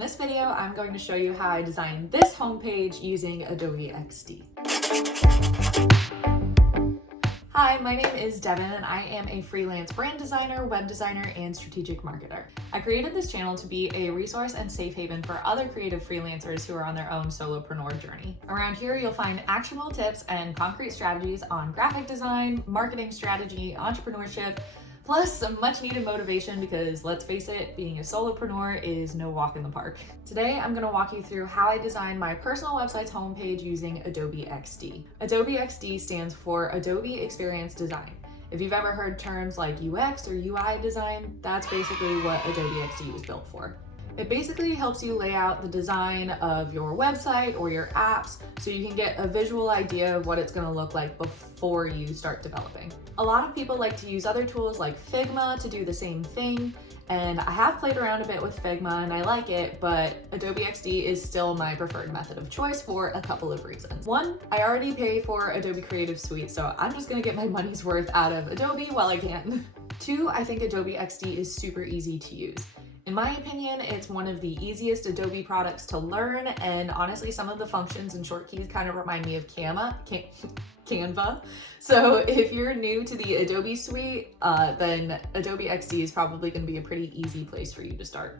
this video, I'm going to show you how I designed this homepage using Adobe XD. Hi, my name is Devin and I am a freelance brand designer, web designer, and strategic marketer. I created this channel to be a resource and safe haven for other creative freelancers who are on their own solopreneur journey. Around here, you'll find actionable tips and concrete strategies on graphic design, marketing strategy, entrepreneurship, plus some much needed motivation because let's face it, being a solopreneur is no walk in the park. Today, I'm gonna walk you through how I designed my personal website's homepage using Adobe XD. Adobe XD stands for Adobe Experience Design. If you've ever heard terms like UX or UI design, that's basically what Adobe XD was built for. It basically helps you lay out the design of your website or your apps so you can get a visual idea of what it's going to look like before you start developing. A lot of people like to use other tools like Figma to do the same thing, and I have played around a bit with Figma and I like it, but Adobe XD is still my preferred method of choice for a couple of reasons. One, I already pay for Adobe Creative Suite, so I'm just going to get my money's worth out of Adobe while I can. Two, I think Adobe XD is super easy to use. In my opinion, it's one of the easiest Adobe products to learn, and honestly, some of the functions and shortkeys kind of remind me of Canva. So if you're new to the Adobe suite, then Adobe XD is probably going to be a pretty easy place for you to start.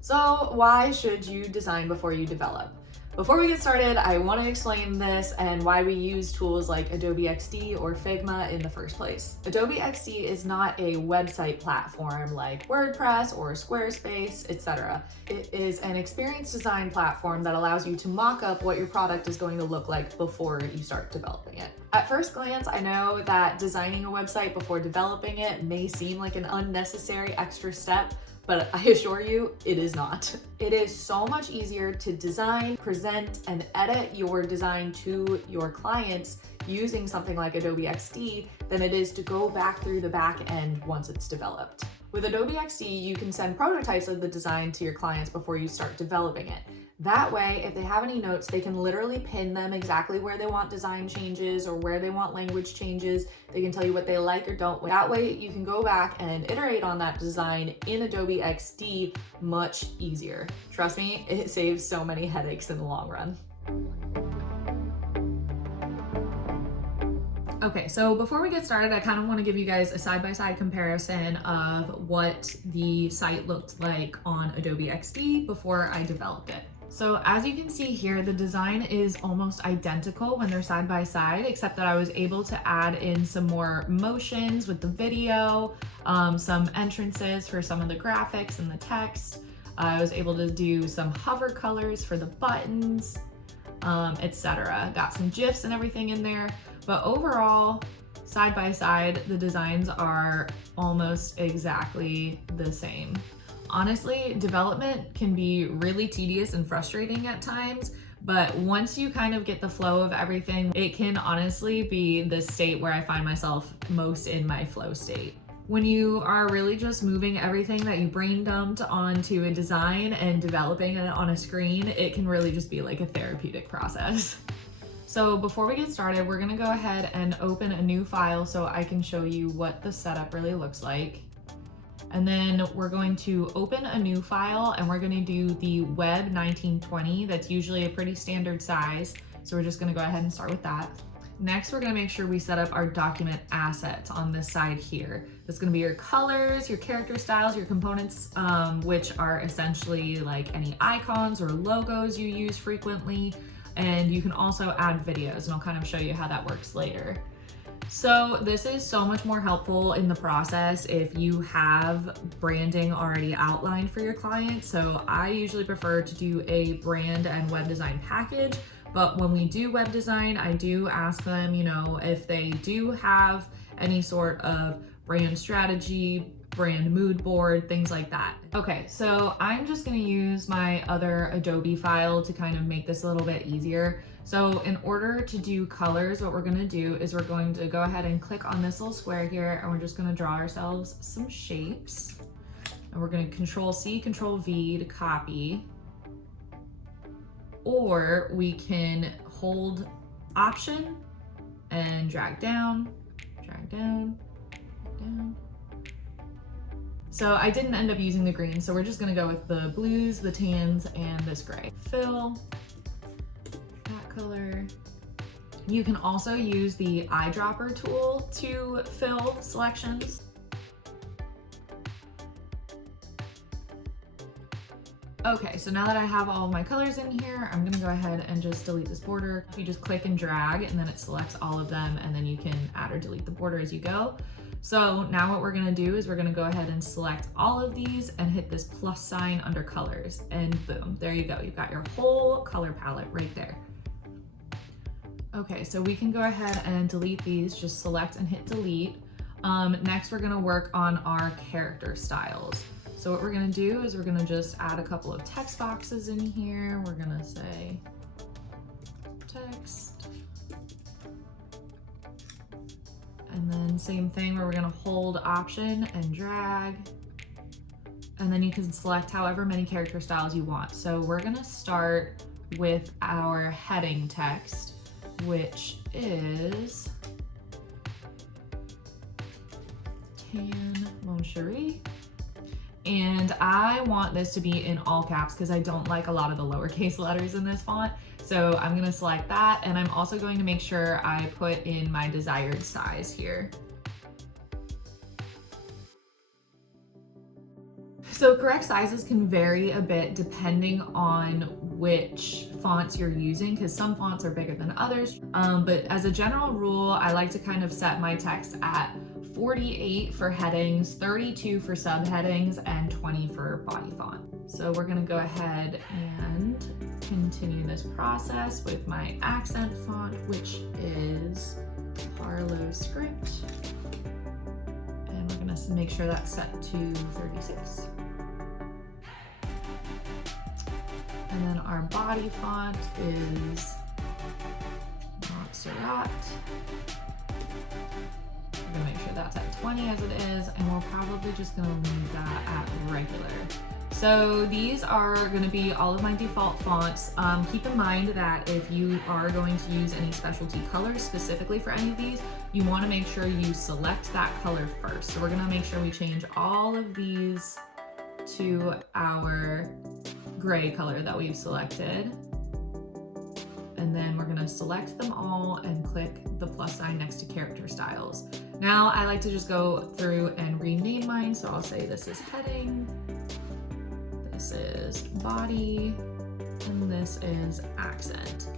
So why should you design before you develop? Before we get started, I want to explain this and why we use tools like Adobe XD or Figma in the first place. Adobe XD is not a website platform like WordPress or Squarespace, etc. It is an experience design platform that allows you to mock up what your product is going to look like before you start developing it. At first glance, I know that designing a website before developing it may seem like an unnecessary extra step, but I assure you, it is not. It is so much easier to design, present, and edit your design to your clients using something like Adobe XD than it is to go back through the back end once it's developed. With Adobe XD, you can send prototypes of the design to your clients before you start developing it. That way, if they have any notes, they can literally pin them exactly where they want design changes or where they want language changes. They can tell you what they like or don't like. That way, you can go back and iterate on that design in Adobe XD much easier. Trust me, it saves so many headaches in the long run. Okay, so before we get started, I kind of want to give you guys a side-by-side comparison of what the site looked like on Adobe XD before I developed it. So as you can see here, the design is almost identical when they're side by side, except that I was able to add in some more motions with the video, some entrances for some of the graphics and the text. I was able to do some hover colors for the buttons, etc. Got some GIFs and everything in there. But overall, side by side, the designs are almost exactly the same. Honestly, development can be really tedious and frustrating at times, but once you kind of get the flow of everything, it can honestly be the state where I find myself most in my flow state. When you are really just moving everything that you brain dumped onto a design and developing it on a screen, it can really just be like a therapeutic process. So before we get started, we're gonna go ahead and open a new file so I can show you what the setup really looks like. And then we're going to open a new file and we're gonna do the web 1920. That's usually a pretty standard size. So we're just gonna go ahead and start with that. Next, we're gonna make sure we set up our document assets on this side here. That's gonna be your colors, your character styles, your components, which are essentially like any icons or logos you use frequently. And you can also add videos, and I'll kind of show you how that works later. So this is so much more helpful in the process if you have branding already outlined for your clients. So I usually prefer to do a brand and web design package, but when we do web design, I do ask them, if they do have any sort of brand strategy, brand mood board, things like that. Okay, so I'm just gonna use my other Adobe file to kind of make this a little bit easier. So in order to do colors, what we're gonna do is we're going to go ahead and click on this little square here and we're just gonna draw ourselves some shapes. And we're gonna Control-C, Control-V to copy. Or we can hold Option and drag down, drag down, down. So I didn't end up using the green, so we're just gonna go with the blues, the tans, and this gray. Fill that color. You can also use the eyedropper tool to fill selections. Okay, so now that I have all of my colors in here, I'm gonna go ahead and just delete this border. You just click and drag and then it selects all of them, and then you can add or delete the border as you go. So now what we're gonna do is we're gonna go ahead and select all of these and hit this plus sign under colors, and boom, there you go. You've got your whole color palette right there. Okay, so we can go ahead and delete these, just select and hit delete. Next, we're gonna work on our character styles. So what we're gonna do is we're gonna just add a couple of text boxes in here. We're gonna say text. And then same thing where we're gonna hold Option and drag. And then you can select however many character styles you want. So we're gonna start with our heading text, which is Tan Mon Cherie. And I want this to be in all caps because I don't like a lot of the lowercase letters in this font. So I'm gonna select that, and I'm also going to make sure I put in my desired size here. So correct sizes can vary a bit depending on which fonts you're using, because some fonts are bigger than others. But as a general rule, I like to kind of set my text at 48 for headings, 32 for subheadings, and 20 for body font. So we're gonna go ahead and continue this process with my accent font, which is Harlow Script. And we're gonna make sure that's set to 36. And then our body font is Montserrat. We're gonna make sure that's at 20 as it is, and we're probably just gonna leave that at regular. So these are gonna be all of my default fonts. Keep in mind that if you are going to use any specialty colors specifically for any of these, you wanna make sure you select that color first. So we're gonna make sure we change all of these to our gray color that we've selected. And then we're gonna select them all and click the plus sign next to character styles. Now I like to just go through and rename mine. So I'll say this is heading, this is body, and this is accent.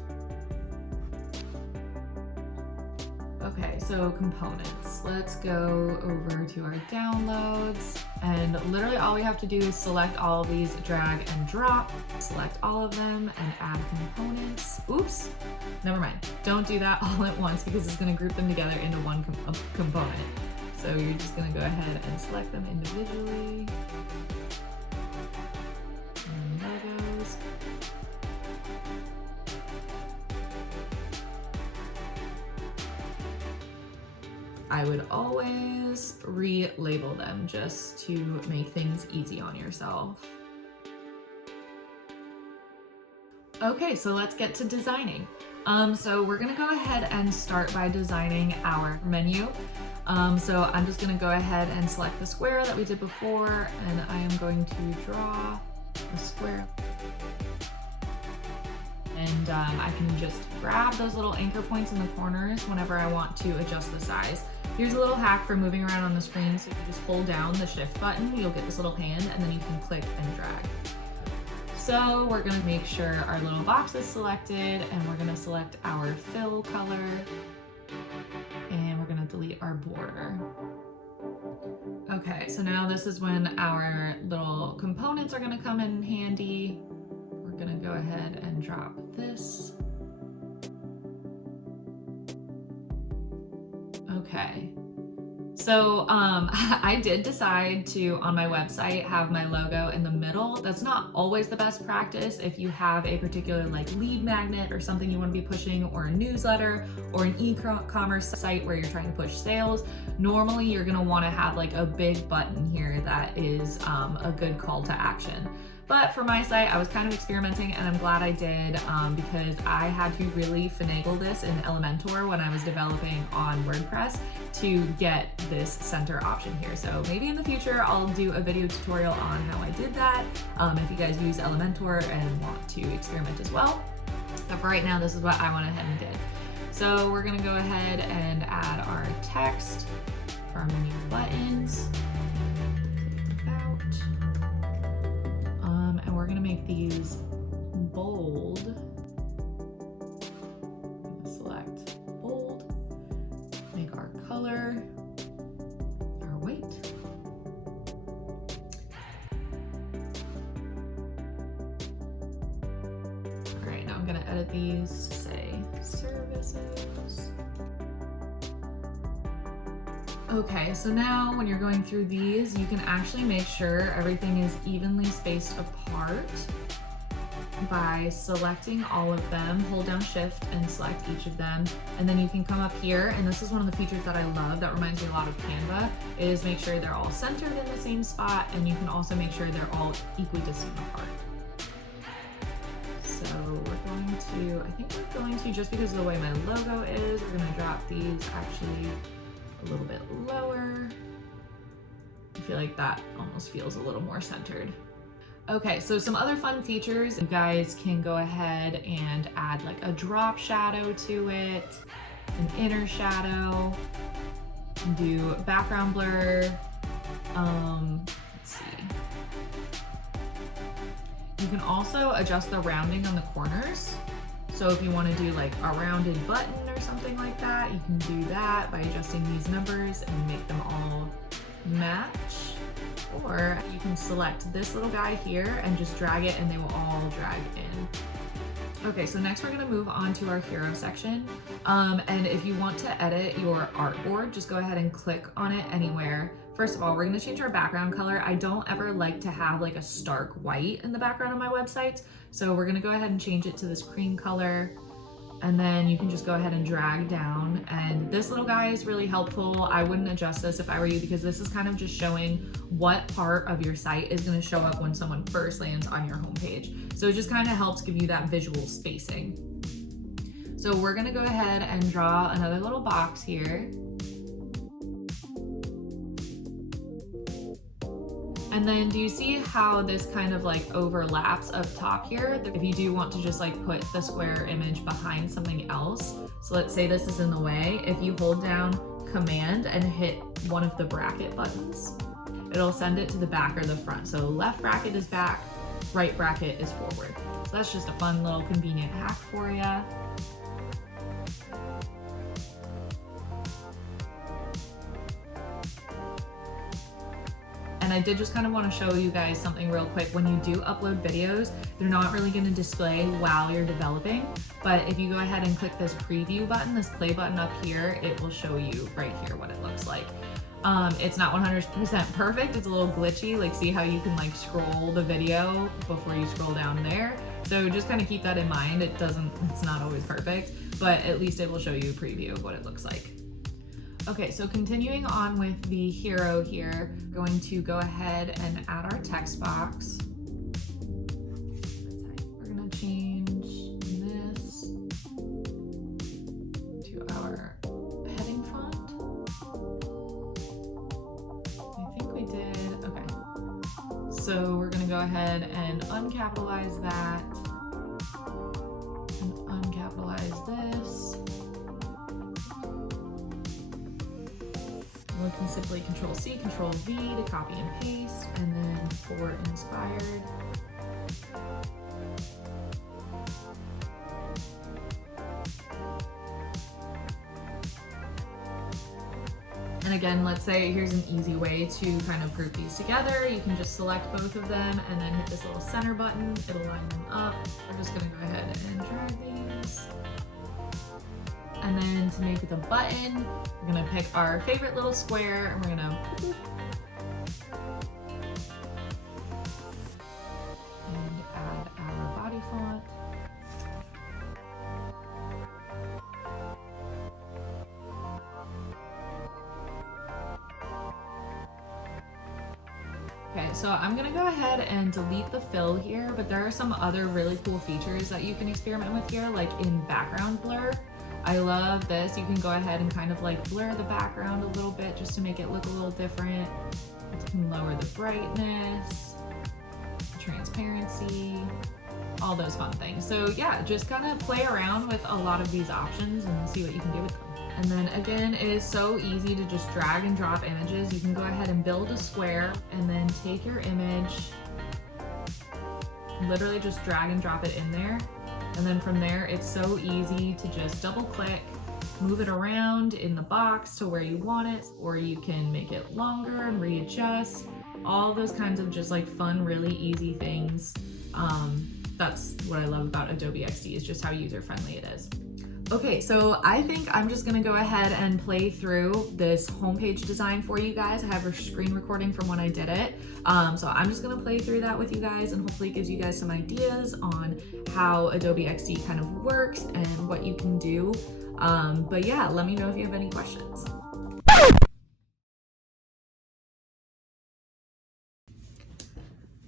Okay, so components. Let's go over to our downloads, and literally all we have to do is select all of these, drag and drop, select all of them and add components. Oops, never mind. Don't do that all at once because it's gonna group them together into one component. So you're just gonna go ahead and select them individually. And logos. I would always relabel them just to make things easy on yourself. Okay, so let's get to designing. So we're gonna go ahead and start by designing our menu. So I'm just gonna go ahead and select the square that we did before, and I am going to draw a square. And I can just grab those little anchor points in the corners whenever I want to adjust the size. Here's a little hack for moving around on the screen. So if you just hold down the shift button, you'll get this little hand, and then you can click and drag. So we're gonna make sure our little box is selected, and we're gonna select our fill color, and we're gonna delete our border. Okay, so now this is when our little components are gonna come in handy. We're gonna go ahead and drop this. Okay, so I did decide to, on my website, have my logo in the middle. That's not always the best practice if you have a particular like lead magnet or something you want to be pushing, or a newsletter or an e-commerce site where you're trying to push sales. Normally you're going to want to have like a big button here that is a good call to action. But for my site, I was kind of experimenting, and I'm glad I did because I had to really finagle this in Elementor when I was developing on WordPress to get this center option here. So maybe in the future, I'll do a video tutorial on how I did that if you guys use Elementor and want to experiment as well. But for right now, this is what I went ahead and did. So we're gonna go ahead and add our text for our menu buttons. And we're gonna make these bold. Select bold, make our color, our weight. All right, now I'm gonna edit these to say services. Okay, so now when you're going through these, you can actually make sure everything is evenly spaced apart by selecting all of them, hold down shift and select each of them. And then you can come up here, and this is one of the features that I love that reminds me a lot of Canva, is make sure they're all centered in the same spot, and you can also make sure they're all equidistant apart. So we're going to, I think we're going to, just because of the way my logo is, we're gonna drop these actually a little bit lower. I feel like that almost feels a little more centered. Okay, so some other fun features, you guys can go ahead and add like a drop shadow to it, an inner shadow, do background blur. Let's see. You can also adjust the rounding on the corners. So if you want to do like a rounded button or something like that, you can do that by adjusting these numbers and make them all match. Or you can select this little guy here and just drag it and they will all drag in. Okay, so next we're gonna move on to our hero section. And if you want to edit your artboard, just go ahead and click on it anywhere. First of all, we're gonna change our background color. I don't ever like to have like a stark white in the background of my website. So we're gonna go ahead and change it to this cream color. And then you can just go ahead and drag down. And this little guy is really helpful. I wouldn't adjust this if I were you, because this is kind of just showing what part of your site is gonna show up when someone first lands on your homepage. So it just kind of helps give you that visual spacing. So we're gonna go ahead and draw another little box here. And then do you see how this kind of like overlaps up top here? If you do want to just like put the square image behind something else, so let's say this is in the way, if you hold down Command and hit one of the bracket buttons, it'll send it to the back or the front. So left bracket is back, right bracket is forward. So that's just a fun little convenient hack for you. And I did just kind of want to show you guys something real quick. When you do upload videos, they're not really going to display while you're developing. But if you go ahead and click this preview button, this play button up here, it will show you right here what it looks like. It's not 100% perfect. It's a little glitchy. Like, see how you can like scroll the video before you scroll down there. So just kind of keep that in mind. It's not always perfect, but at least it will show you a preview of what it looks like. Okay, so continuing on with the hero here, going to go ahead and add our text box. We're gonna change this to our heading font. I think we did, okay. So we're gonna go ahead and uncapitalize that and uncapitalize this. We can simply Control-C, Control-V to copy and paste, and then for inspired. And again, let's say here's an easy way to kind of group these together. You can just select both of them and then hit this little center button. It'll line them up. We're just gonna go ahead and drag these. And then to make the button, we're gonna pick our favorite little square and we're gonna and add our body font. Okay, so I'm gonna go ahead and delete the fill here, but there are some other really cool features that you can experiment with here, like in background blur. I love this. You can go ahead and kind of like blur the background a little bit just to make it look a little different. You can lower the brightness, transparency, all those fun things. So yeah, just kind of play around with a lot of these options and see what you can do with them. And then again, it is so easy to just drag and drop images. You can go ahead and build a square and then take your image, literally just drag and drop it in there. And then from there, it's so easy to just double click, move it around in the box to where you want it, or you can make it longer and readjust. All those kinds of just like fun, really easy things. That's what I love about Adobe XD, is just how user-friendly it is. Okay, so I think I'm just gonna go ahead and play through this homepage design for you guys. I have a screen recording from when I did it. So I'm just gonna play through that with you guys, and hopefully it gives you guys some ideas on how Adobe XD kind of works and what you can do. But yeah, let me know if you have any questions.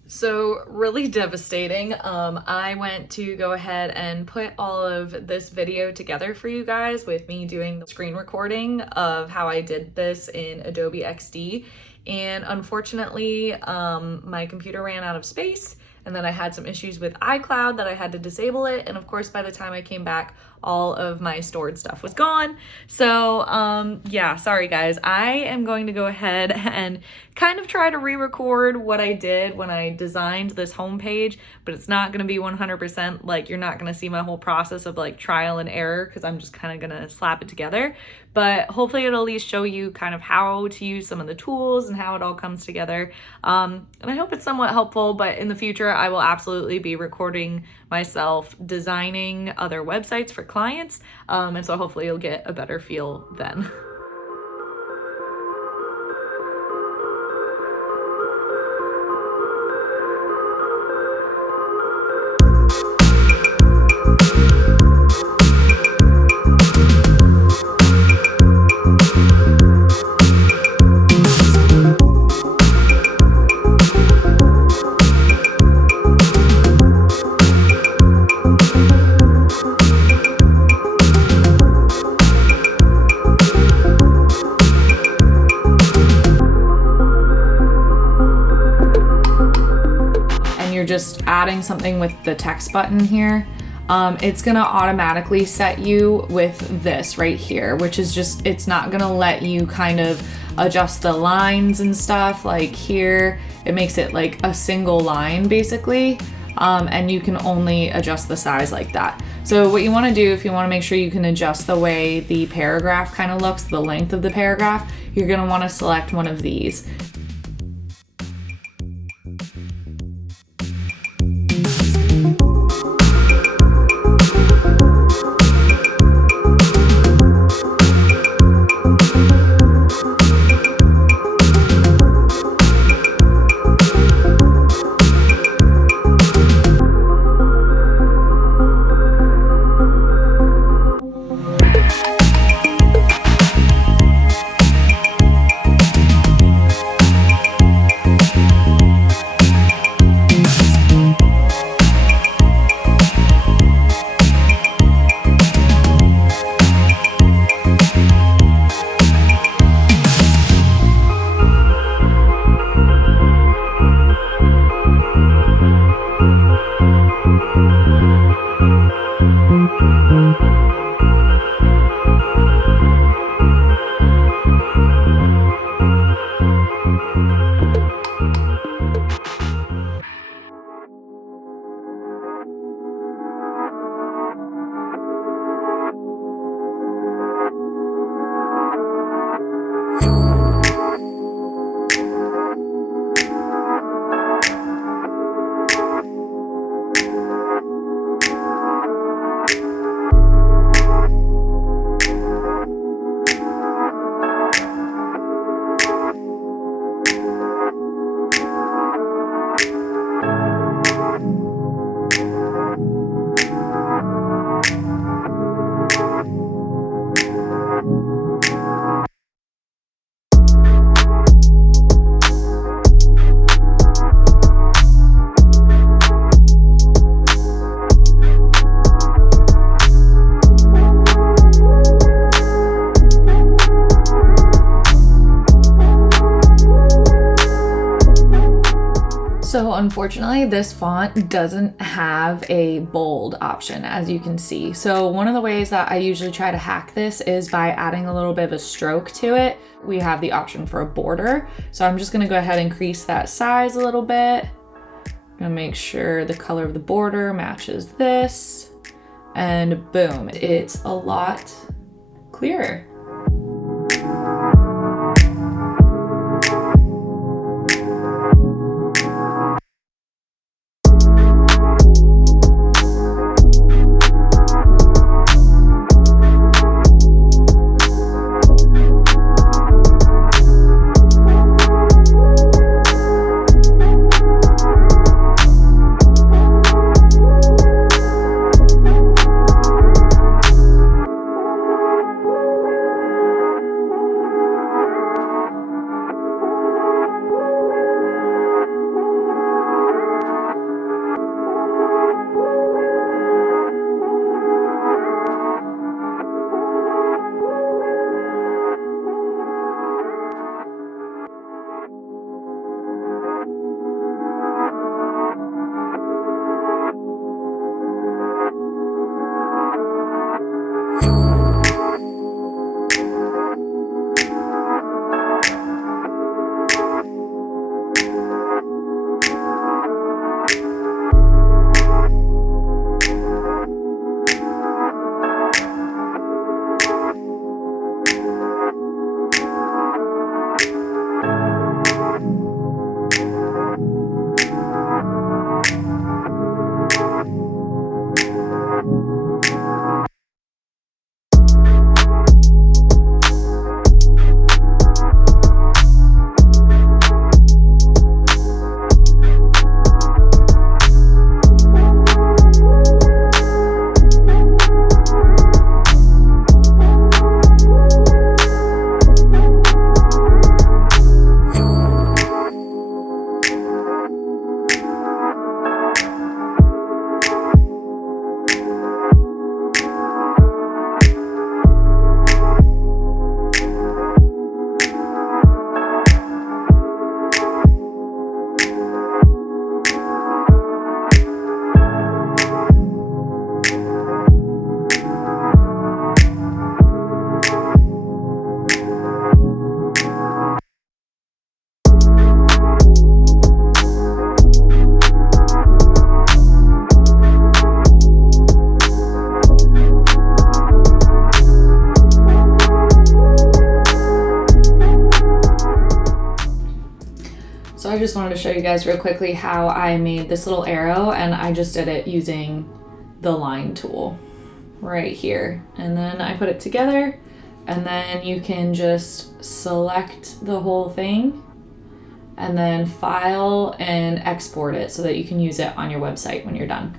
So really devastating. I went to go ahead and put all of this video together for you guys with me doing the screen recording of how I did this in Adobe XD. And unfortunately, my computer ran out of space, and then I had some issues with iCloud that I had to disable it. And of course, by the time I came back, all of my stored stuff was gone. So yeah, sorry guys. I am going to go ahead and kind of try to re-record what I did when I designed this homepage, but it's not gonna be 100%, like you're not gonna see my whole process of like trial and error, because I'm just kind of gonna slap it together. But hopefully it'll at least show you kind of how to use some of the tools and how it all comes together. And I hope it's somewhat helpful, but in the future, I will absolutely be recording myself designing other websites for clients. And so hopefully you'll get a better feel then. Just adding something with the text button here, it's gonna automatically set you with this right here, which is just, it's not gonna let you kind of adjust the lines and stuff. Like here, it makes it like a single line basically, and you can only adjust the size like that. So what you want to do, if you want to make sure you can adjust the way the paragraph kind of looks, the length of the paragraph, you're gonna want to select one of these. So unfortunately, this font doesn't have a bold option, as you can see. So one of the ways that I usually try to hack this is by adding a little bit of a stroke to it. We have the option for a border. So I'm just gonna go ahead and increase that size a little bit. I'm gonna make sure the color of the border matches this, and boom, it's a lot clearer. So I just wanted to show you guys real quickly how I made this little arrow, and I just did it using the line tool right here. And then I put it together, and then you can just select the whole thing and then file and export it so that you can use it on your website when you're done.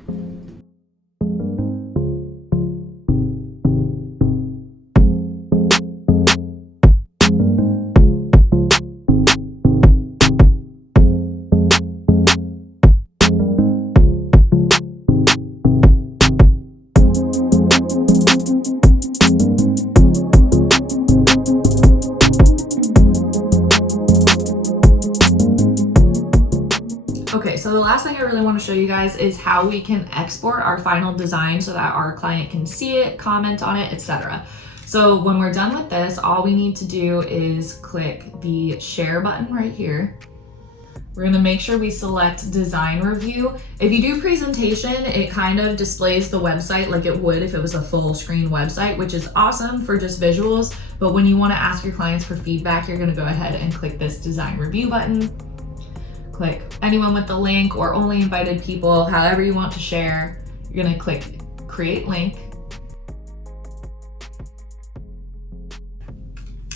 Okay, so the last thing I really want to show you guys is how we can export our final design so that our client can see it, comment on it, etc. So when we're done with this, all we need to do is click the share button right here. We're going to make sure we select design review. If you do presentation, it kind of displays the website like it would if it was a full screen website, which is awesome for just visuals. But when you want to ask your clients for feedback, you're going to go ahead and click this design review button. Click anyone with the link or only invited people, however you want to share. You're going to click create link.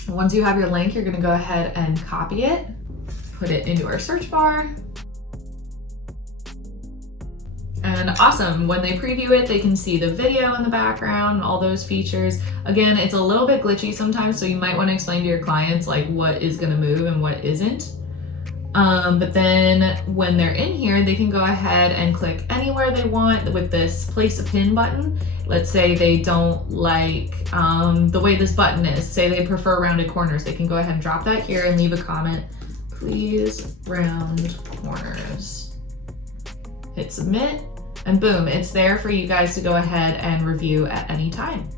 Once you have your link, you're going to go ahead and copy it, put it into our search bar. And awesome, when they preview it, they can see the video in the background and all those features. Again, it's a little bit glitchy sometimes, so you might want to explain to your clients like what is going to move and what isn't. But then when they're in here, they can go ahead and click anywhere they want with this place a pin button. Let's say they don't like the way this button is. Say they prefer rounded corners. They can go ahead and drop that here and leave a comment. please round corners. Hit submit, and boom, it's there for you guys to go ahead and review at any time.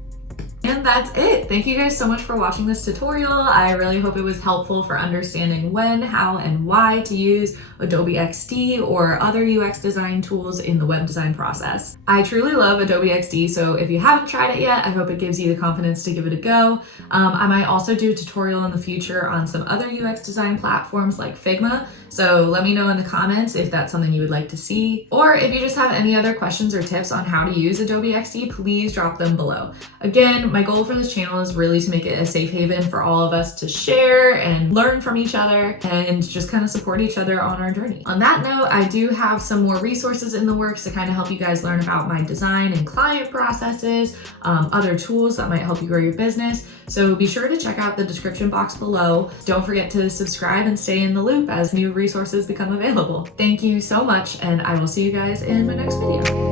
And that's it. Thank you guys so much for watching this tutorial. I really hope it was helpful for understanding when, how, and why to use Adobe XD or other UX design tools in the web design process. I truly love Adobe XD, so if you haven't tried it yet, I hope it gives you the confidence to give it a go. I might also do a tutorial in the future on some other UX design platforms like Figma, so let me know in the comments if that's something you would like to see. Or if you just have any other questions or tips on how to use Adobe XD, please drop them below. Again, my goal for this channel is really to make it a safe haven for all of us to share and learn from each other and just kind of support each other on our journey. On that note, I do have some more resources in the works to kind of help you guys learn about my design and client processes, other tools that might help you grow your business. So be sure to check out the description box below. Don't forget to subscribe and stay in the loop as new resources become available. Thank you so much, and I will see you guys in my next video.